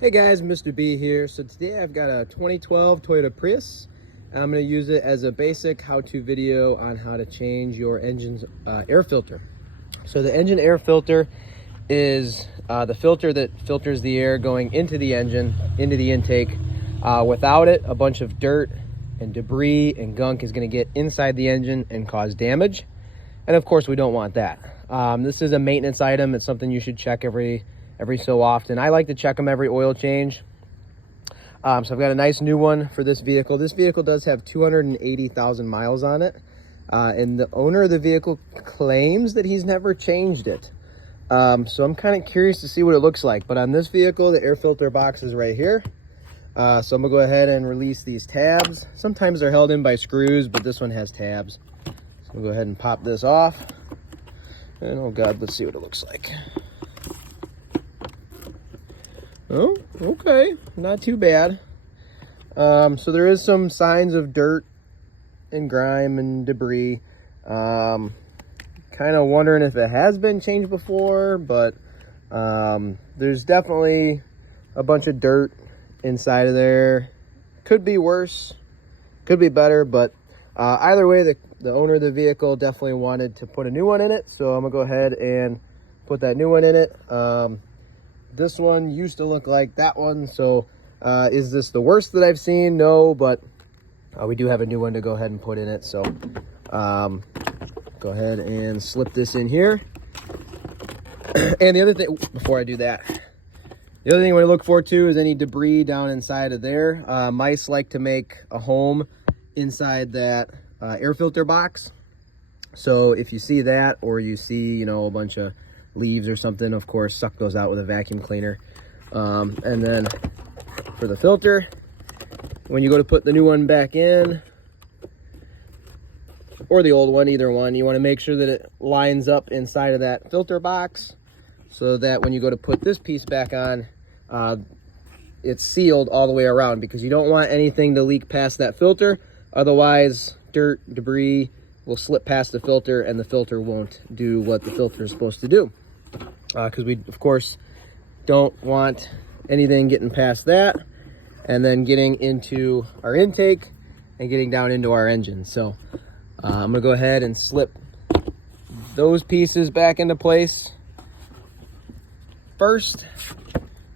Hey guys, Mr. B here. So today I've got a 2012 Toyota Prius. I'm going to use it as a basic how-to video on how to change your engine's air filter. So the engine air filter is the filter that filters the air going into the engine, into the intake. Without it, a bunch of dirt and debris and gunk is going to get inside the engine and cause damage. And of course, we don't want that. This is a maintenance item. It's something you should check every so often. I like to check them every oil change. So I've got a nice new one for this vehicle. This vehicle does have 280,000 miles on it. And the owner of the vehicle claims that he's never changed it. So I'm kind of curious to see what it looks like. But on this vehicle, the air filter box is right here. So I'm gonna go ahead and release these tabs. Sometimes they're held in by screws, but this one has tabs. So we'll go ahead and pop this off. And oh God, let's see what it looks like. Oh, okay, not too bad. So there is some signs of dirt and grime and debris. Kind of wondering if it has been changed before, but there's definitely a bunch of dirt inside of there. Could be worse, could be better, but either way, the owner of the vehicle definitely wanted to put a new one in it, so I'm gonna go ahead and put that new one in it. This one used to look like that one, so is this the worst that I've seen? No, but we do have a new one to go ahead and put in it. So go ahead and slip this in here. And the other thing, before I do that, the other thing we look for too is any debris down inside of there. Mice like to make a home inside that air filter box. So if you see that, or you see, you know, a bunch of leaves or something, of course, suck those out with a vacuum cleaner. And then for the filter, when you go to put the new one back in, or the old one, either one, you want to make sure that it lines up inside of that filter box so that when you go to put this piece back on, it's sealed all the way around, because you don't want anything to leak past that filter. Otherwise, dirt, debris will slip past the filter and the filter won't do what the filter is supposed to do. Because we, of course, don't want anything getting past that and then getting into our intake and getting down into our engine. So I'm gonna go ahead and slip those pieces back into place first.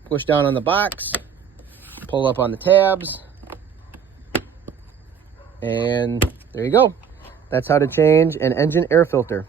Push down on the box, pull up on the tabs, and there you go. That's how to change an engine air filter.